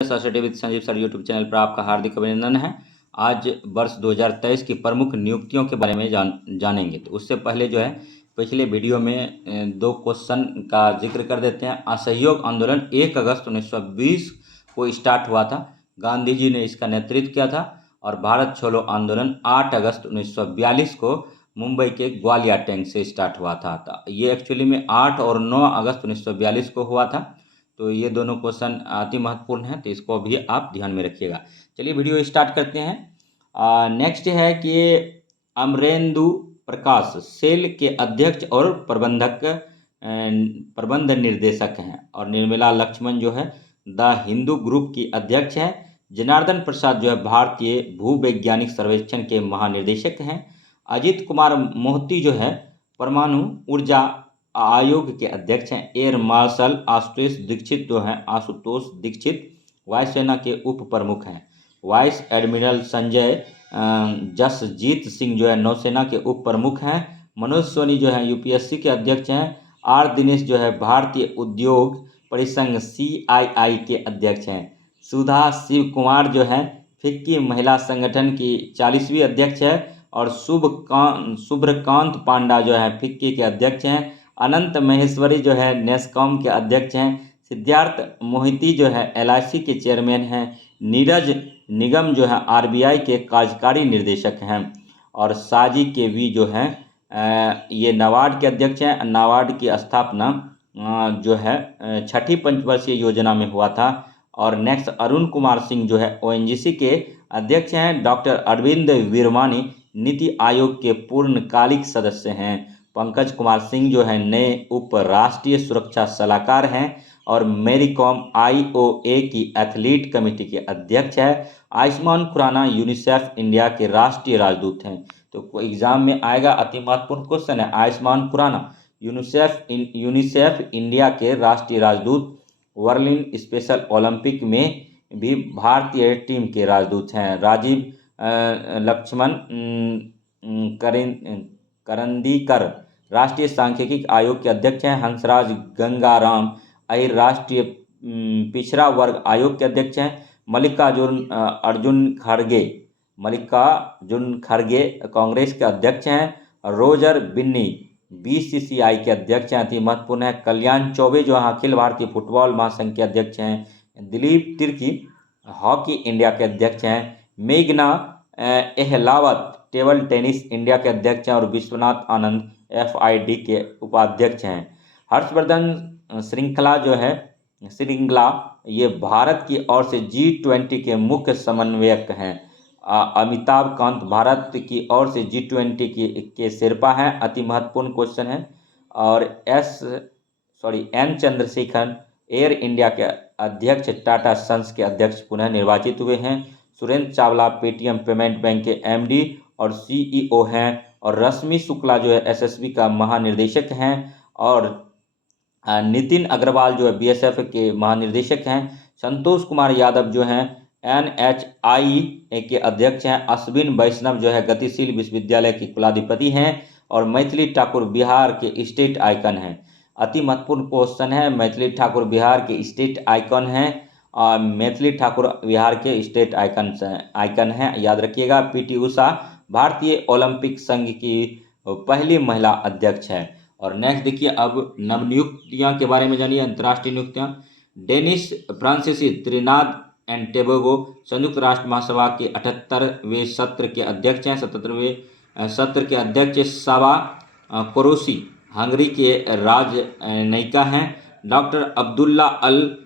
सॉसिटी with Sanjeev sir YouTube channel पर आपका हार्दिक अभिनंदन है। आज वर्ष 2023 की प्रमुख नियुक्तियों के बारे में जानेंगे। तो उससे पहले जो है पिछले वीडियो में दो क्वेश्चन का जिक्र कर देते हैं। असहयोग आंदोलन 1 अगस्त 1920 को स्टार्ट हुआ था, गांधी जी ने इसका नेतृत्व किया था। और भारत छोड़ो आंदोलन 8 अगस्त 1942 को मुंबई के ग्वालियर टैंक से स्टार्ट हुआ था। ये एक्चुअली में 8 और 9 अगस्त 1942 को हुआ था। तो ये दोनों क्वेश्चन अति महत्वपूर्ण हैं, तो इसको भी आप ध्यान में रखिएगा। चलिए वीडियो स्टार्ट करते हैं। नेक्स्ट है कि अमरेंदु प्रकाश सेल के अध्यक्ष और प्रबंध निर्देशक हैं। और निर्मला लक्ष्मण जो है द हिंदू ग्रुप की अध्यक्ष है। जनार्दन प्रसाद जो है भारतीय भूवैज्ञानिक सर्वेक्षण के महानिदेशक हैं। अजीत कुमार मोहती जो है परमाणु ऊर्जा आयोग के अध्यक्ष हैं। एयर मार्शल आशुतोष दीक्षित वायुसेना के उप प्रमुख हैं। वाइस एडमिरल संजय जसजीत सिंह जो है नौसेना के उप प्रमुख हैं। मनोज सोनी जो है यूपीएससी के अध्यक्ष हैं। आर दिनेश जो है भारतीय उद्योग परिसंघ CII के अध्यक्ष हैं। सुधा शिव कुमार जो है फिक्की महिला संगठन की 40वीं अध्यक्ष है। और शुभ्रकांत पांडा जो है फिक्की के अध्यक्ष हैं। अनंत महेश्वरी जो है नेस्कॉम के अध्यक्ष हैं। सिद्धार्थ मोहिती जो है LIC के चेयरमैन हैं। नीरज निगम जो है RBI के कार्यकारी निर्देशक हैं। और साजी KV जो है ये नाबार्ड के अध्यक्ष हैं। नाबार्ड की स्थापना जो है 6ठी पंचवर्षीय योजना में हुआ था। और नेक्स्ट अरुण कुमार सिंह जो है ONGC के अध्यक्ष हैं। डॉक्टर अरविंद विरमानी नीति आयोग के पूर्णकालिक सदस्य हैं। पंकज कुमार सिंह जो है नए उप राष्ट्रीय सुरक्षा सलाहकार हैं। और मैरी कॉम IOA की एथलीट कमेटी के अध्यक्ष है। आयुष्मान खुराना यूनिसेफ इंडिया के राष्ट्रीय राजदूत हैं। तो एग्जाम में आएगा, अति महत्वपूर्ण क्वेश्चन है। आयुष्मान खुराना यूनिसेफ इंडिया के राष्ट्रीय राजदूत, बर्लिन स्पेशल ओलंपिक में भी भारतीय टीम के राजदूत हैं। राजीव लक्ष्मण करंदीकर राष्ट्रीय सांख्यिकी आयोग के अध्यक्ष हैं। हंसराज गंगाराम अहिर राष्ट्रीय पिछड़ा वर्ग आयोग के अध्यक्ष हैं। मल्लिकार्जुन खड़गे कांग्रेस के अध्यक्ष हैं। रोजर बिन्नी BCCI के अध्यक्ष हैं, अति महत्वपूर्ण है। कल्याण चौबे जो अखिल भारतीय फुटबॉल महासंघ के अध्यक्ष हैं। दिलीप तिर्की हॉकी इंडिया के अध्यक्ष हैं। मेघना एहलावत टेबल टेनिस इंडिया के अध्यक्ष हैं। और विश्वनाथ आनंद FID के उपाध्यक्ष हैं। हर्षवर्धन श्रृंगला ये भारत की ओर से G20 के मुख्य समन्वयक हैं। अमिताभ कांत भारत की ओर से G20 के शेरपा हैं, अति महत्वपूर्ण क्वेश्चन है। और N चंद्रशेखर एयर इंडिया के अध्यक्ष, टाटा सन्स के अध्यक्ष पुनः निर्वाचित हुए हैं। Surendra Chawla Paytm payment bank के MD और CEO हैं। और रश्मि शुक्ला जो है SSB का महानिदेशक हैं। और नितिन अग्रवाल जो है BSF के महानिदेशक हैं। संतोष कुमार यादव जो हैं NHI के अध्यक्ष हैं। अश्विन वैष्णव जो है गतिशील विश्वविद्यालय के कुलाधिपति हैं। और मैथिली ठाकुर बिहार के स्टेट आइकन हैं। अति महत्वपूर्ण क्वेश्चन है। मैथिली ठाकुर बिहार के स्टेट आइकन हैं। और मैथिली ठाकुर बिहार के स्टेट आइकन हैं, याद रखिएगा। PT उषा भारतीय ओलंपिक संघ की पहली महिला अध्यक्ष है। और नेक्स्ट देखिए, अब नवनियुक्तियां के बारे में जानिए। अंतर्राष्ट्रीय नियुक्तियां। डेनिस फ्रांसीसी त्रिनाद एंड टोबैगो संयुक्त राष्ट्र महासभा के 78वें सत्र के अध्यक्ष हैं। 77वें सत्र के अध्यक्ष साबा कुरैशी हंगरी के राजनयिका हैं। डॉक्टर अब्दुल्ला अल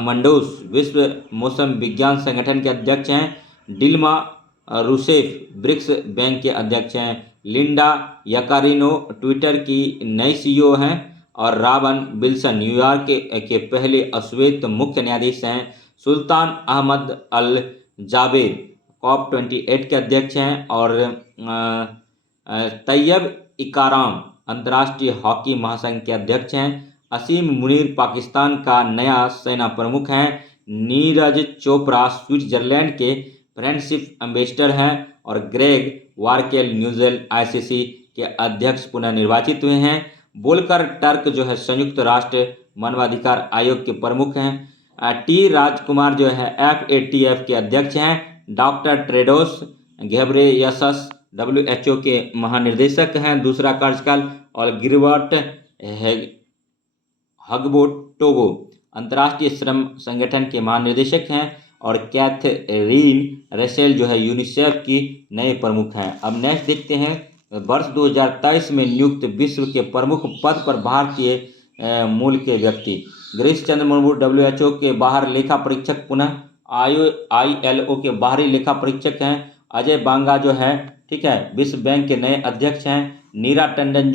मंडूस विश्व मौसम विज्ञान संगठन के अध्यक्ष हैं। डिल्मा रूसेफ ब्रिक्स बैंक के अध्यक्ष हैं। लिंडा यकारिनो ट्विटर की नई CEO हैं। और रॉबन विल्सन न्यूयॉर्क के पहले अश्वेत मुख्य न्यायाधीश हैं। सुल्तान अहमद अल जाबेर COP28 के अध्यक्ष हैं। और तैयब इकाराम अंतर्राष्ट्रीय हॉकी महासंघ के अध्यक्ष हैं। असीम मुनीर पाकिस्तान का नया सेना प्रमुख हैं। नीरज चोपड़ा स्विट्जरलैंड के फ्रेंडशिप एम्बेसडर हैं। और ग्रेग वार्केल न्यूजीलैंड ICC के अध्यक्ष पुनः निर्वाचित हुए हैं। बोलकर टर्क जो है संयुक्त राष्ट्र मानवाधिकार आयोग के प्रमुख हैं। टी राजकुमार जो है FATF के अध्यक्ष हैं। डॉक्टर टेड्रोस घेब्रेयेसस WHO के महानिदेशक हैं दूसरा कार्यकाल। और गिलबर्ट हग्बोटोगो अंतर्राष्ट्रीय श्रम संगठन के महानिदेशक हैं। और कैथरीन रसेल जो है यूनिसेफ की नए प्रमुख हैं। अब नेक्स्ट देखते हैं, वर्ष 2023 में नियुक्त विश्व के प्रमुख पद पर भारतीय मूल के व्यक्ति। गिरीश चंद्र मुर्मू WHO के बाहर लेखा परीक्षक, पुनः ILO के बाहरी लेखा परीक्षक हैं। अजय बांगा जो है, ठीक है, विश्व बैंक के नए अध्यक्ष हैं। नीरा टंडन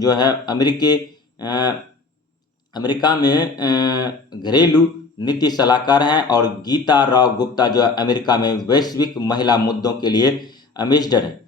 जो है अमेरिका में घरेलू नीति सलाहकार हैं। और गीता राव गुप्ता जो है अमेरिका में वैश्विक महिला मुद्दों के लिए एम्बेसडर है।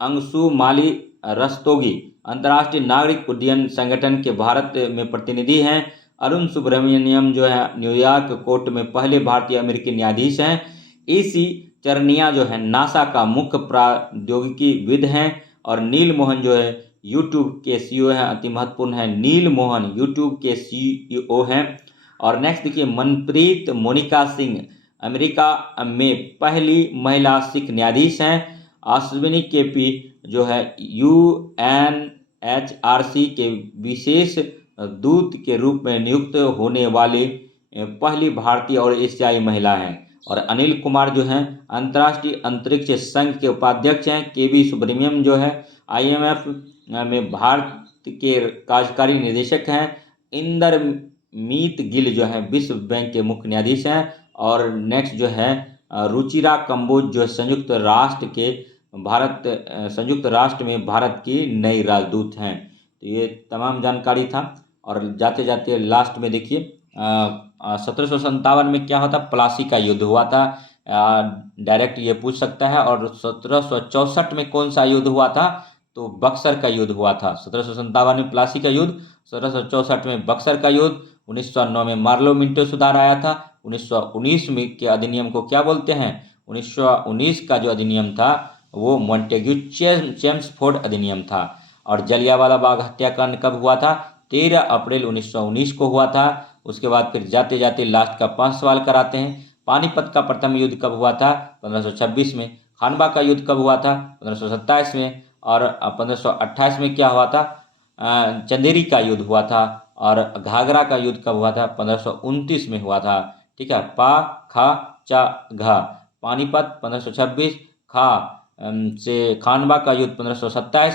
अंशु माली रस्तोगी अंतर्राष्ट्रीय नागरिक उड्डयन संगठन के भारत में प्रतिनिधि हैं। अरुण सुब्रमण्यम जो है न्यूयॉर्क कोर्ट में पहले भारतीय अमेरिकी न्यायाधीश हैं। AC चरनिया जो है नासा का मुख्य प्रौद्योगिकीविद हैं। और नील मोहन जो है YouTube के CEO हैं, अति महत्वपूर्ण है। नील मोहन YouTube के CEO हैं। और नेक्स्ट देखिए, मनप्रीत मोनिका सिंह अमेरिका में पहली महिला सिख न्यायाधीश हैं। अश्विनी KP जो है UNHRC के विशेष दूत के रूप में नियुक्त होने वाली पहली भारतीय और एशियाई महिला हैं। और अनिल कुमार जो हैं अंतर्राष्ट्रीय अंतरिक्ष संघ के उपाध्यक्ष हैं। KV सुब्रमण्यम जो है IMF में भारत के कार्यकारी निदेशक हैं। इंदरमीत गिल जो है विश्व बैंक के मुख्य न्यायाधीश हैं। और नेक्स्ट जो है रुचिरा कंबोज जो संयुक्त राष्ट्र में भारत की नई राजदूत हैं। तो ये तमाम जानकारी था। और जाते जाते लास्ट में देखिए, 1757 में क्या होता, प्लासी का युद्ध हुआ था। डायरेक्ट ये पूछ सकता है। और 1764 में कौन सा युद्ध हुआ था, तो बक्सर का युद्ध हुआ था। 1757 में प्लासी का युद्ध, 1764 में बक्सर का युद्ध। 1909 में मार्लो मिंटो सुधार आया था। 1919 में के अधिनियम को क्या बोलते हैं, 1919 का जो अधिनियम था वो मॉन्टेग्यू चेम्सफोर्ड अधिनियम था। और जलियांवाला बाग हत्याकांड कब हुआ था, 13 अप्रैल 1919 को हुआ था। उसके बाद फिर जाते जाते लास्ट का 5 सवाल कराते हैं। पानीपत का प्रथम युद्ध कब हुआ था, 1526 में। खानवा का युद्ध कब हुआ था, 1527 में। और 1528 में क्या हुआ था, चंदेरी का युद्ध हुआ था। और घाघरा का युद्ध कब हुआ था, 1529 में हुआ था। ठीक है, पा खा चा घा, पानीपत 1526, खा से खानवा का युद्ध 1527,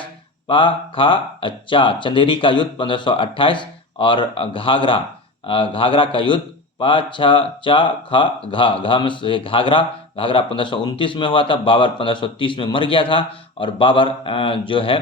पा खा चा चंदेरी का युद्ध 1528। और घाघरा का युद्ध पा छा चा खा घा में से घाघरा 1529 में हुआ था। बाबर 1530 में मर गया था। और बाबर जो है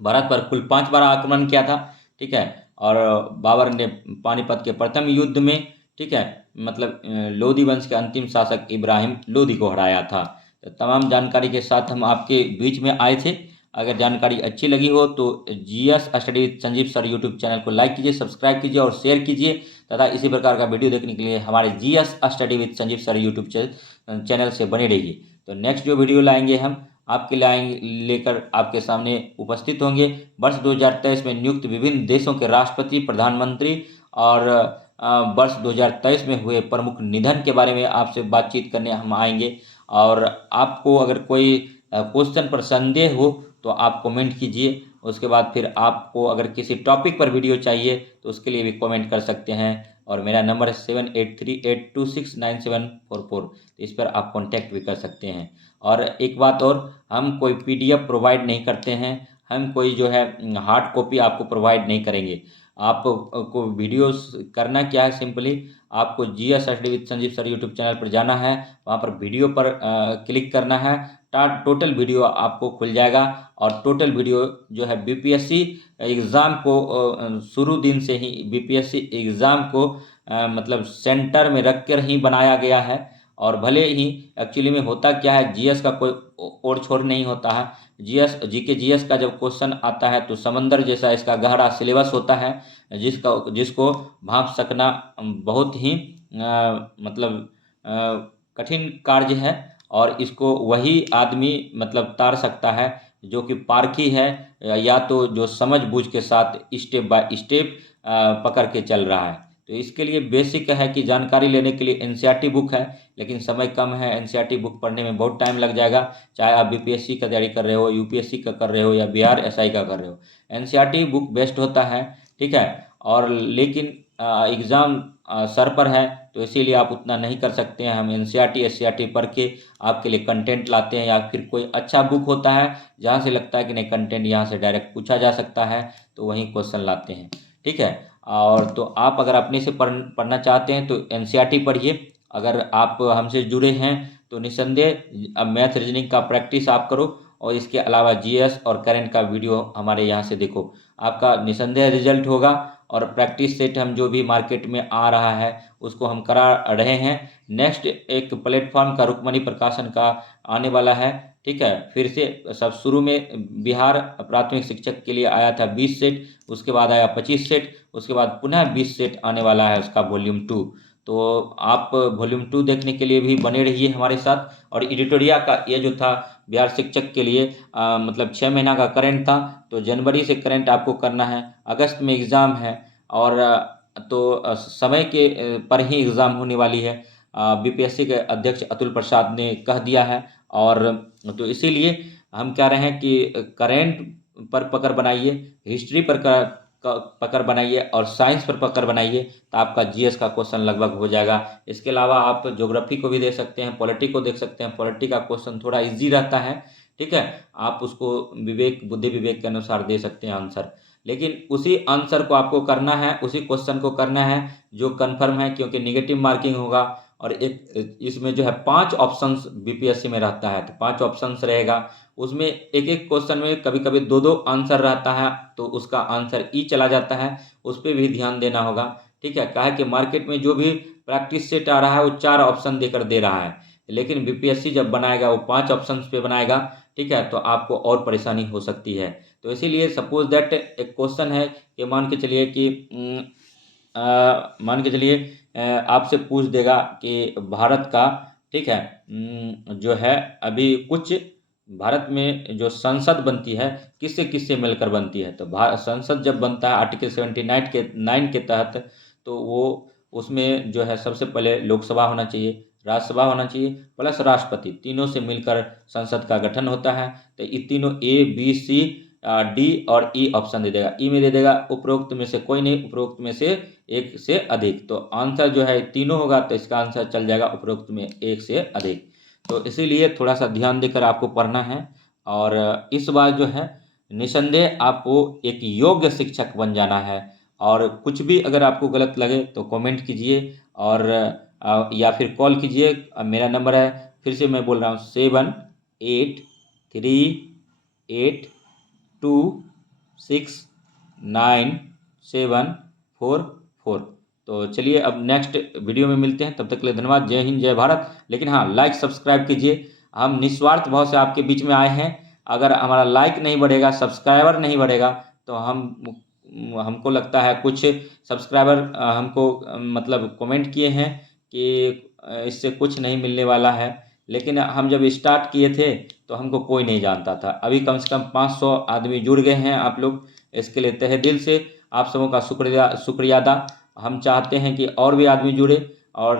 भारत पर कुल 5 बार आक्रमण किया था। ठीक है, और बाबर ने पानीपत के प्रथम युद्ध में, ठीक है, मतलब लोधी वंश के अंतिम शासक इब्राहिम लोधी को हराया था। तो तमाम जानकारी के साथ हम आपके बीच में आए थे। अगर जानकारी अच्छी लगी हो तो GS study with Sanjeev sir YouTube channel को लाइक कीजिए, सब्सक्राइब कीजिए और शेयर कीजिए तथा इसी प्रकार का वीडियो देखने के लिए हमारे GS study with Sanjeev sir YouTube channel से बने रहिए। तो नेक्स्ट जो वीडियो लाएंगे हम आपके लेकर आपके सामने उपस्थित होंगे। वर्ष 2023 में नियुक्त विभिन्न देशों के राष्ट्रपति, प्रधानमंत्री और वर्ष 2023 में हुए प्रमुख निधन के बारे में आपसे बातचीत करने हम आएंगे। और आपको अगर कोई क्वेश्चन पर संदेह हो तो आप कमेंट कीजिए। उसके बाद फिर आपको अगर किसी टॉपिक पर वीडियो चाहिए तो उसके लिए भी कमेंट कर सकते हैं। और मेरा नंबर है 7838269744, इस पर आप कांटेक्ट भी कर सकते हैं। और एक बात और, हम कोई PDF प्रोवाइड नहीं करते हैं, हम कोई जो है हार्ड कॉपी आपको प्रोवाइड नहीं करेंगे। आपको वीडियोस करना क्या है, सिंपली आपको GS study with Sanjeev sir YouTube channel पर जाना है, वहाँ पर वीडियो पर क्लिक करना है। टोटल वीडियो आपको खुल जाएगा। और टोटल वीडियो जो है BPSC एग्ज़ाम को शुरू दिन से ही BPSC एग्ज़ाम को मतलब सेंटर में रख कर ही बनाया गया है। और भले ही एक्चुअली में होता क्या है, GS का कोई और छोर नहीं होता है। GS का जब क्वेश्चन आता है तो समंदर जैसा इसका गहरा सिलेबस होता है, जिसको भांप सकना बहुत ही मतलब कठिन कार्य है। और इसको वही आदमी मतलब तार सकता है जो कि पारखी है, या तो जो समझ बूझ के साथ स्टेप बाय स्टेप पकड़ के चल रहा है। तो इसके लिए बेसिक है कि जानकारी लेने के लिए एनसीईआरटी बुक है, लेकिन समय कम है, एनसीईआरटी बुक पढ़ने में बहुत टाइम लग जाएगा। चाहे आप बीपीएससी का तैयारी कर रहे हो, यूपीएससी का कर रहे हो, या बिहार एसआई का कर रहे हो, एनसीईआरटी बुक बेस्ट होता है। ठीक है। और लेकिन एग्ज़ाम सर पर है, तो इसीलिए आप उतना नहीं कर सकते हैं। हम एनसीईआरटी एससीईआरटी पढ़ के आपके लिए कंटेंट लाते हैं, या फिर कोई अच्छा बुक होता है जहाँ से लगता है कि नहीं कंटेंट यहाँ से डायरेक्ट पूछा जा सकता है, तो वहीं क्वेश्चन लाते हैं। ठीक है। और तो आप अगर अपने से पढ़ना चाहते हैं तो एनसीईआरटी पढ़िए। अगर आप हमसे जुड़े हैं तो निसंदेह अब मैथ रीजनिंग का प्रैक्टिस आप करो, और इसके अलावा जीएस और करंट का वीडियो हमारे यहाँ से देखो, आपका निसंदेह रिजल्ट होगा। और प्रैक्टिस सेट हम जो भी मार्केट में आ रहा है उसको हम करा रहे हैं। नेक्स्ट एक प्लेटफॉर्म का रुक्मणी प्रकाशन का आने वाला है। ठीक है। फिर से सब शुरू में बिहार प्राथमिक शिक्षक के लिए आया था 20 सेट, उसके बाद आया 25 सेट, उसके बाद पुनः 20 सेट आने वाला है उसका वॉल्यूम 2। तो आप वॉल्यूम 2 देखने के लिए भी बने रहिए हमारे साथ। और एडिटोरिया का ये जो था बिहार शिक्षक के लिए मतलब 6 महीना का करंट था, तो जनवरी से करंट आपको करना है, अगस्त में एग्ज़ाम है। और समय के पर ही एग्ज़ाम होने वाली है, बीपीएससी के अध्यक्ष अतुल प्रसाद ने कह दिया है। और तो इसीलिए हम कह रहे हैं कि करंट पर पकड़ बनाइए, हिस्ट्री पर पकड़ बनाइए, और साइंस पर पकड़ बनाइए, तो आपका जीएस का क्वेश्चन लगभग हो जाएगा। इसके अलावा आप ज्योग्राफी को भी देख सकते हैं, पॉलिटी को देख सकते हैं। पॉलिटी का क्वेश्चन थोड़ा इजी रहता है। ठीक है। आप उसको विवेक बुद्धि विवेक के अनुसार दे सकते हैं आंसर, लेकिन उसी आंसर को आपको करना है, उसी क्वेश्चन को करना है जो कन्फर्म है, क्योंकि निगेटिव मार्किंग होगा। और एक इसमें जो है 5 ऑप्शंस बीपीएससी में रहता है, तो 5 ऑप्शंस रहेगा। उसमें एक एक क्वेश्चन में कभी कभी 2-2 आंसर रहता है, तो उसका आंसर ई चला जाता है, उस पर भी ध्यान देना होगा। ठीक है। कहा कि मार्केट में जो भी प्रैक्टिस सेट आ रहा है वो 4 ऑप्शन देकर दे रहा है, लेकिन बीपीएससी जब बनाएगा वो 5 ऑप्शन पे बनाएगा। ठीक है। तो आपको और परेशानी हो सकती है। तो इसीलिए सपोज दैट एक क्वेश्चन है कि मान के चलिए कि मान के चलिए आपसे पूछ देगा कि भारत का, ठीक है, जो है अभी कुछ भारत में जो संसद बनती है किससे किससे मिलकर बनती है, तो संसद जब बनता है आर्टिकल 79 के तहत, तो वो उसमें जो है सबसे पहले लोकसभा होना चाहिए, राज्यसभा होना चाहिए, प्लस राष्ट्रपति, तीनों से मिलकर संसद का गठन होता है। तो ये तीनों A B C D और E ऑप्शन दे देगा। ई में दे देगा उपरोक्त में से कोई नहीं, उपरोक्त में से एक से अधिक। तो आंसर जो है तीनों होगा, तो इसका आंसर चल जाएगा उपरोक्त में एक से अधिक। तो इसीलिए थोड़ा सा ध्यान देकर आपको पढ़ना है। और इस बार जो है निसंदेह आपको एक योग्य शिक्षक बन जाना है। और कुछ भी अगर आपको गलत लगे तो कमेंट कीजिए, और या फिर कॉल कीजिए। मेरा नंबर है, फिर से मैं बोल रहा हूँ, 7838269744। तो चलिए अब नेक्स्ट वीडियो में मिलते हैं, तब तक के लिए धन्यवाद। जय हिंद जय भारत। लेकिन हाँ, लाइक सब्सक्राइब कीजिए। हम निस्वार्थ भाव से आपके बीच में आए हैं। अगर हमारा लाइक नहीं बढ़ेगा, सब्सक्राइबर नहीं बढ़ेगा, तो हमको लगता है कुछ सब्सक्राइबर हमको मतलब कमेंट किए हैं कि इससे कुछ नहीं मिलने वाला है। लेकिन हम जब स्टार्ट किए थे तो हमको कोई नहीं जानता था। अभी कम से कम 500 आदमी जुड़ गए हैं आप लोग। इसके लिए तहे दिल से आप सबों का शुक्रिया अदा। हम चाहते हैं कि और भी आदमी जुड़े। और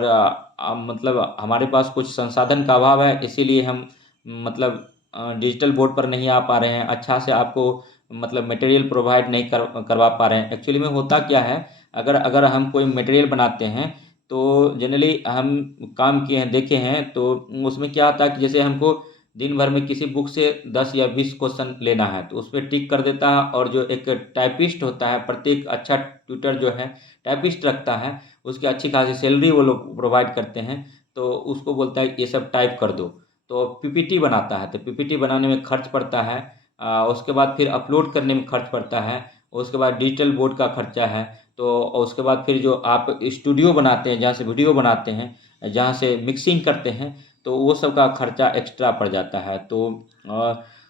मतलब हमारे पास कुछ संसाधन का अभाव है, इसीलिए हम मतलब डिजिटल बोर्ड पर नहीं आ पा रहे हैं, अच्छा से आपको मतलब मटेरियल प्रोवाइड नहीं करवा पा रहे हैं। एक्चुअली में होता क्या है, अगर अगर हम कोई मटेरियल बनाते हैं तो जनरली हम काम किए हैं, देखे हैं, तो उसमें क्या आता है कि जैसे हमको दिन भर में किसी बुक से 10 या 20 क्वेश्चन लेना है, तो उस पर टिक कर देता है। और जो एक टाइपिस्ट होता है, प्रत्येक अच्छा ट्यूटर जो है टाइपिस्ट रखता है, उसकी अच्छी खासी सैलरी वो लोग प्रोवाइड करते हैं, तो उसको बोलता है ये सब टाइप कर दो। तो पीपीटी बनाता है, तो पीपीटी बनाने में खर्च पड़ता है, उसके बाद फिर अपलोड करने में खर्च पड़ता है, उसके बाद डिजिटल बोर्ड का खर्चा है। तो उसके बाद फिर जो आप स्टूडियो बनाते हैं, जहाँ से वीडियो बनाते हैं, जहाँ से मिक्सिंग करते हैं, तो वो सब का खर्चा एक्स्ट्रा पड़ जाता है। तो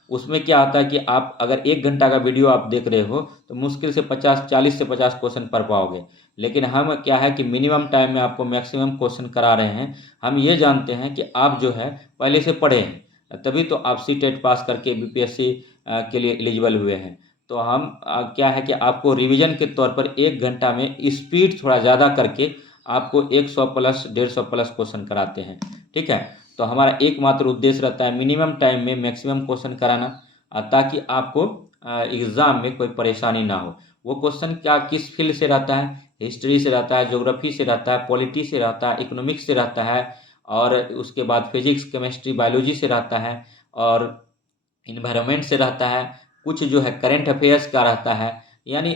उसमें क्या होता है कि आप अगर 1 घंटा का वीडियो आप देख रहे हो तो मुश्किल से 40 से 50 क्वेश्चन पढ़ पाओगे। लेकिन हम क्या है कि मिनिमम टाइम में आपको मैक्सिमम क्वेश्चन करा रहे हैं। हम ये जानते हैं कि आप जो है पहले से पढ़े हैं, तभी तो आप सी टेट पास करके बीपीएससी के लिए एलिजिबल हुए हैं। तो हम क्या है कि आपको रिवीजन के तौर पर 1 घंटा में स्पीड थोड़ा ज़्यादा करके आपको 100 प्लस 150 प्लस क्वेश्चन कराते हैं। ठीक है, तो हमारा एकमात्र उद्देश्य रहता है मिनिमम टाइम में मैक्सिमम क्वेश्चन कराना, ताकि आपको एग्ज़ाम में कोई परेशानी ना हो। वो क्वेश्चन क्या किस फील्ड से रहता है, हिस्ट्री से रहता है, ज्योग्राफी से रहता है, पॉलिटी से रहता है, इकोनॉमिक्स से रहता है, और उसके बाद फिजिक्स, केमिस्ट्री, बायोलॉजी से रहता है, और इन्वायरमेंट से रहता है, कुछ जो है करंट अफेयर्स का रहता है। यानी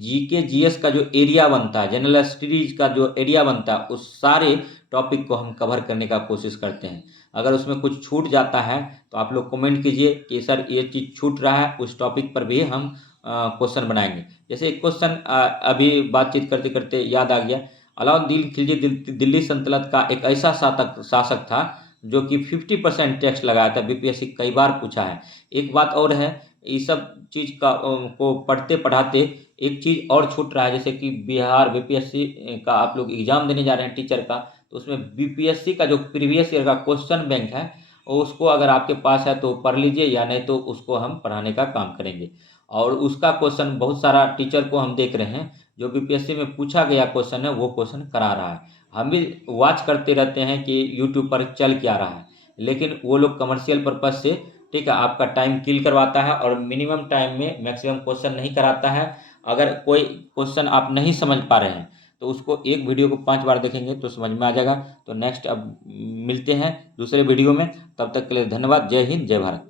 जीके जीएस का जो एरिया बनता है, जनरल स्टडीज का जो एरिया बनता है, उस सारे टॉपिक को हम कवर करने का कोशिश करते हैं। अगर उसमें कुछ छूट जाता है तो आप लोग कमेंट कीजिए कि सर ये चीज़ छूट रहा है, उस टॉपिक पर भी हम क्वेश्चन बनाएंगे। जैसे एक क्वेश्चन अभी बातचीत करते करते याद आ गया। अलाउद्दीन खिलजी दिल्ली सल्तनत का एक ऐसा शासक था जो कि 50% टैक्स लगाया था। बीपीएससी कई बार पूछा है। एक बात और है, ये सब चीज़ का को पढ़ते पढ़ाते एक चीज़ और छूट रहा है, जैसे कि बिहार बीपीएससी का आप लोग एग्जाम देने जा रहे हैं टीचर का, तो उसमें बीपीएससी का जो प्रीवियस ईयर का क्वेश्चन बैंक है, उसको अगर आपके पास है तो पढ़ लीजिए, या नहीं तो उसको हम पढ़ाने का काम करेंगे। और उसका क्वेश्चन बहुत सारा टीचर को हम देख रहे हैं, जो बीपीएससी में पूछा गया क्वेश्चन है वो क्वेश्चन करा रहा है। हम भी वॉच करते रहते हैं कि यूट्यूब पर चल क्या रहा है, लेकिन वो लोग कमर्शियल पर्पज से, ठीक है, आपका टाइम किल करवाता है और मिनिमम टाइम में मैक्सिमम क्वेश्चन नहीं कराता है। अगर कोई क्वेश्चन आप नहीं समझ पा रहे हैं तो उसको एक वीडियो को 5 बार देखेंगे तो समझ में आ जाएगा। तो नेक्स्ट अब मिलते हैं दूसरे वीडियो में, तब तक के लिए धन्यवाद। जय हिंद, जय भारत।